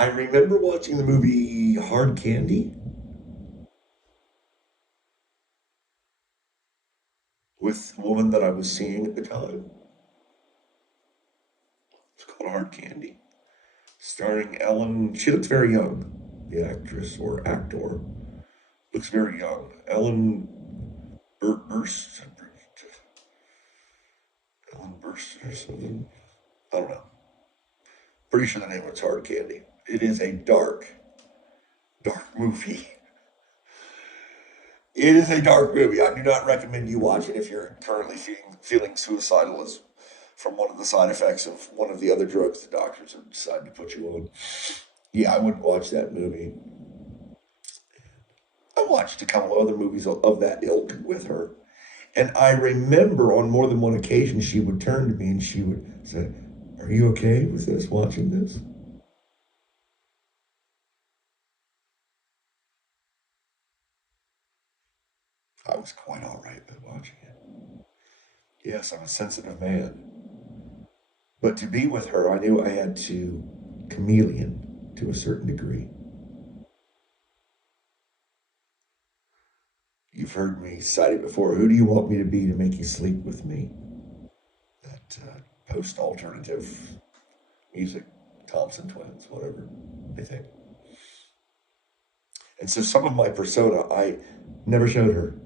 I remember watching the movie Hard Candy with the woman that I was seeing at the time. It's called Hard Candy, starring Ellen. She looks very young. The actress or actor looks very young. Ellen Burst, Ellen Burst or something. I don't know. Pretty sure the name was Hard Candy. It is a dark movie. It is a dark movie. I do not recommend you watch it if you're currently feeling suicidal as from one of the side effects of one of the other drugs the doctors have decided to put you on. Yeah, I wouldn't watch that movie. I watched a couple of other movies of that ilk with her. And I remember on more than one occasion she would turn to me and she would say, "Are you okay with this, watching this?" I was quite all right with watching it. Yes, I'm a sensitive man. But to be with her, I knew I had to chameleon to a certain degree. You've heard me cite it before. Who do you want me to be to make you sleep with me? That post alternative music, Thompson Twins, whatever they think. And so some of my persona I never showed her.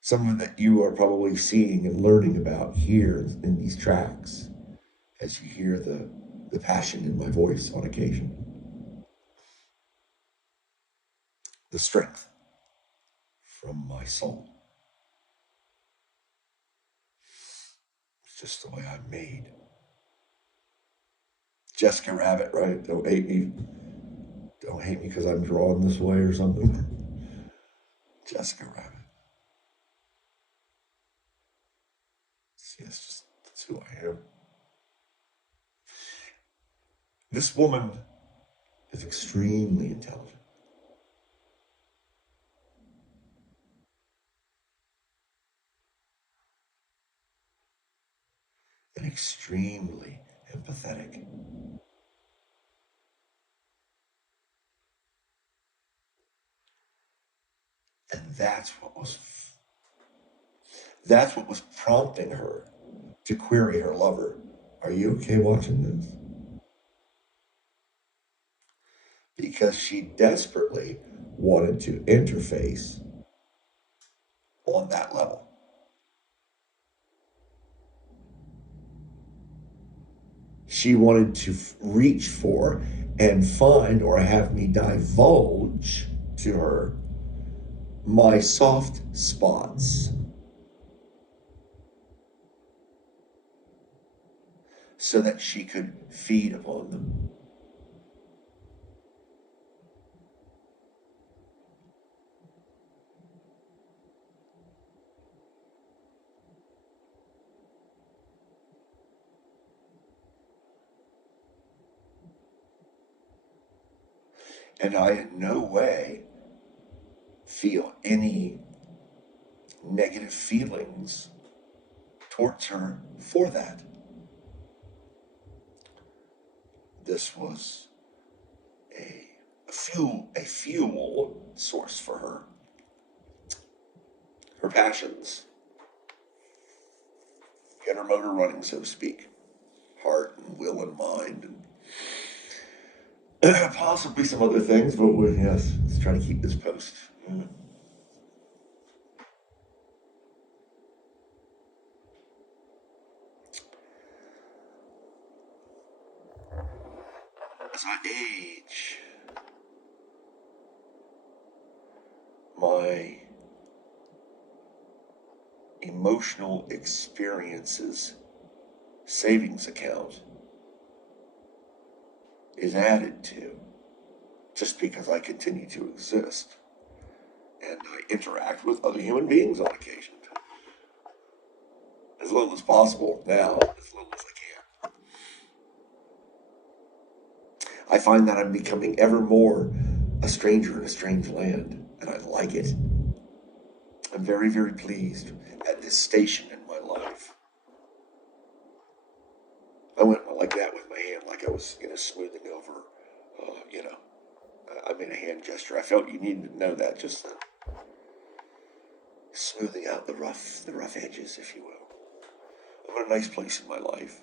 Some of that you are probably seeing and learning about here in these tracks as you hear the passion in my voice on occasion, the strength from my soul. It's just the way I'm made. Jessica Rabbit, right? Don't hate me. Don't hate me because I'm drawn this way or something. Jessica Rabbit. See, it's just that's who I am. This woman is extremely intelligent and extremely empathetic. And that's what was prompting her to query her lover. Are you okay watching this? Because she desperately wanted to interface on that level. She wanted to reach for and find or have me divulge to her my soft spots so that she could feed upon them. And I in no way feel any negative feelings towards her for that. This was a, a fuel source for her passions, get her motor running, so to speak, heart and will and mind, and possibly some other things. But yes, let's try to keep this post. As I age, my emotional experiences savings account is added to just because I continue to exist and I interact with other human beings on occasion. As little as possible now, as little as I can. I find that I'm becoming ever more a stranger in a strange land, and I like it. I'm very, very pleased at this station in my life. I went like that with my hand, like I was was, smoothing over, I made a hand gesture. I felt you needed to know that, just smoothing out the rough edges, if you will. I'm in a nice place in my life.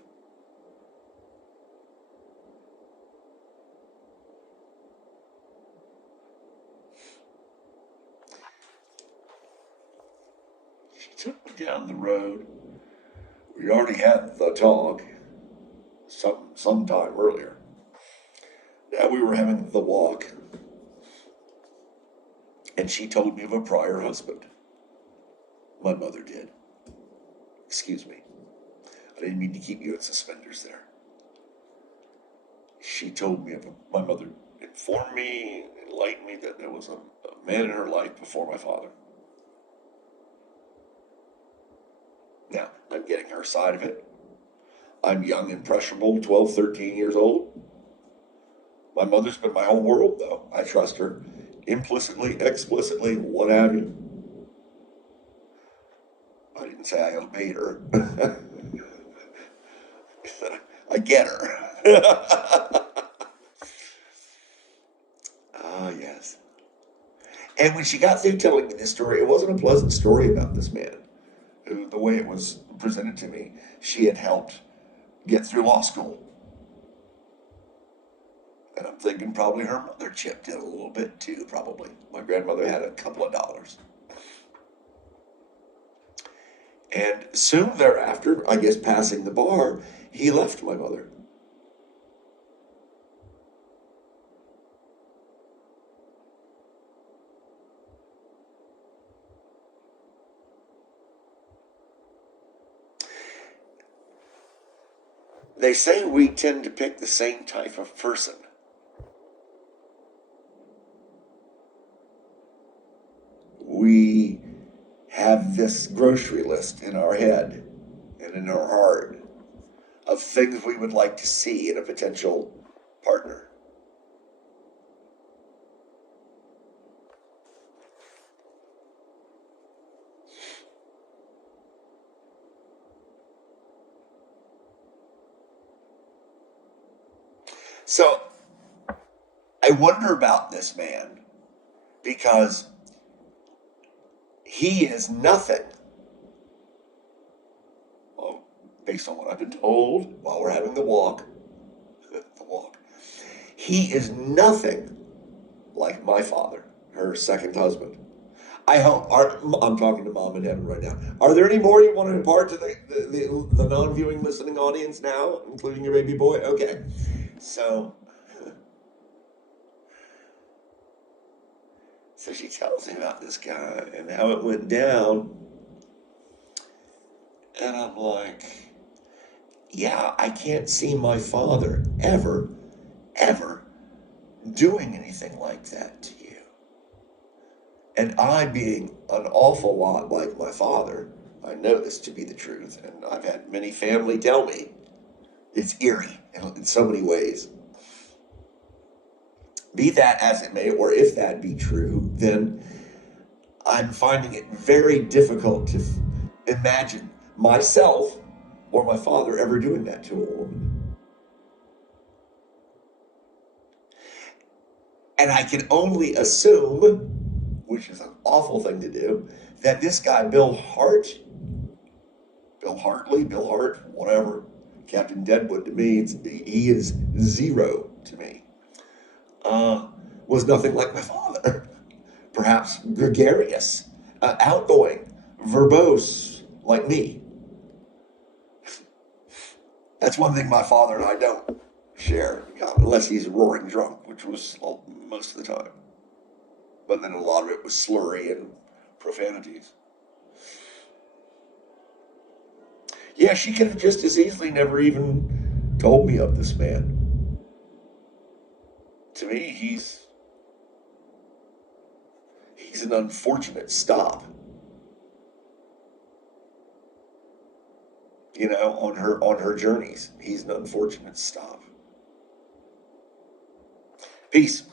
She took me down the road. We already had the talk sometime earlier. Now we were having the walk, and she told me of a prior husband. My mother did. Excuse me. I didn't mean to keep you in suspenders there. She told me of my mother informed me, enlightened me that there was a man in her life before my father. Now, I'm getting her side of it. I'm young, impressionable, 12, 13 years old. My mother's been my whole world, though. I trust her implicitly, explicitly, what have you. I didn't say I obeyed her. I get her. Ah, yes. And when she got through telling me this story, it wasn't a pleasant story about this man, who, the way it was presented to me, she had helped get through law school. And I'm thinking probably her mother chipped in a little bit too, probably. My grandmother had a couple of dollars. And soon thereafter, I guess passing the bar, he left my mother. They say we tend to pick the same type of person. We have this grocery list in our head and in our heart of things we would like to see in a potential partner. So I wonder about this man because he is nothing. Well, based on what I've been told while we're having the walk, he is nothing like my father, her second husband. I hope. I'm talking to Mom in heaven right now. Are there any more you want to impart to the non-viewing listening audience now, including your baby boy? Okay. So she tells me about this guy and how it went down. And I'm like, yeah, I can't see my father ever doing anything like that to you. And I, being an awful lot like my father, I know this to be the truth, and I've had many family tell me it's eerie in so many ways. Be that as it may, or if that be true, then I'm finding it very difficult to imagine myself or my father ever doing that to a woman. And I can only assume, which is an awful thing to do, that this guy, Bill Hart, whatever, Captain Deadwood to me, he is zero to me, was nothing like my father. Perhaps gregarious, outgoing, verbose, like me. That's one thing my father and I don't share, unless he's roaring drunk, which was most of the time. But then a lot of it was slurry and profanities. Yeah, she could have just as easily never even told me of this man. To me, he's an unfortunate stop. On her journeys, he's an unfortunate stop. Peace.